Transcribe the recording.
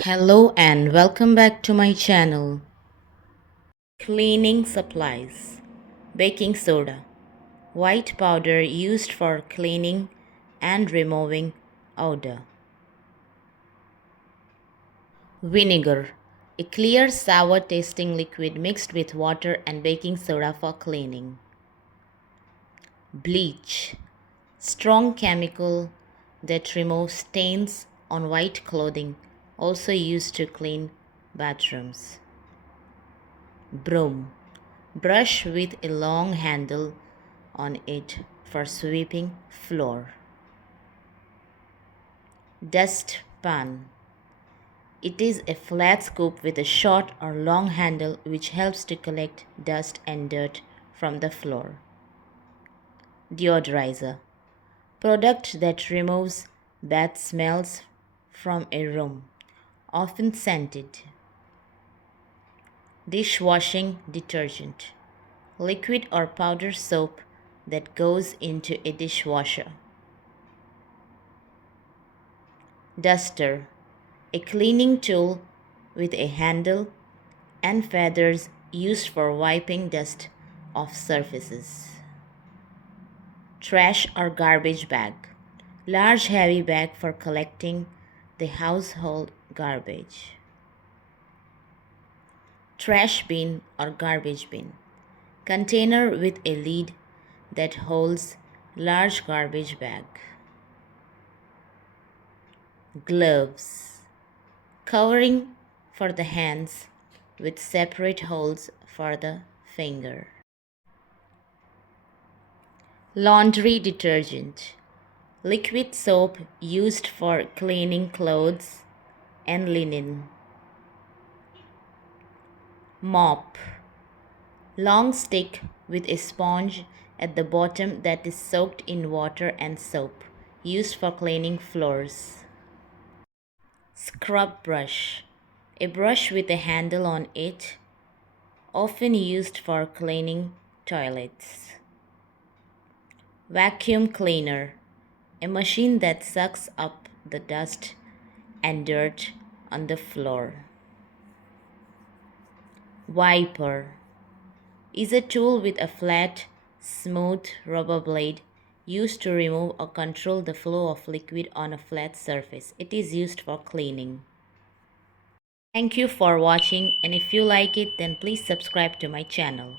Hello and welcome back to my channel. Cleaning supplies. Baking soda. White powder used for cleaning and removing odor. Vinegar. A clear sour tasting liquid mixed with water and baking soda for cleaning. Bleach. Strong chemical that removes stains on white clothing, also used to clean bathrooms. Broom. Brush with a long handle on it for sweeping floor. Dust pan. It is a flat scoop with a short or long handle which helps to collect dust and dirt from the floor. Deodorizer. Product that removes bad smells from a room, often scented. Dishwashing detergent. Liquid or powder soap that goes into a dishwasher. Duster. A cleaning tool with a handle and feathers used for wiping dust off surfaces. Trash or garbage bag. Large heavy bag for collecting the household garbage. Trash bin or garbage bin. Container with a lid that holds large garbage bag. Gloves. Covering for the hands with separate holes for the finger. Laundry detergent. Liquid soap used for cleaning clothes and linen. Mop. Long stick with a sponge at the bottom that is soaked in water and soap, used for cleaning floors. Scrub brush. A brush with a handle on it, often used for cleaning toilets. Vacuum cleaner. A machine that sucks up the dust and dirt on the floor. Wiper is a tool with a flat, smooth rubber blade used to remove or control the flow of liquid on a flat surface. It is used for cleaning. Thank you for watching, and if you like it, then please subscribe to my channel.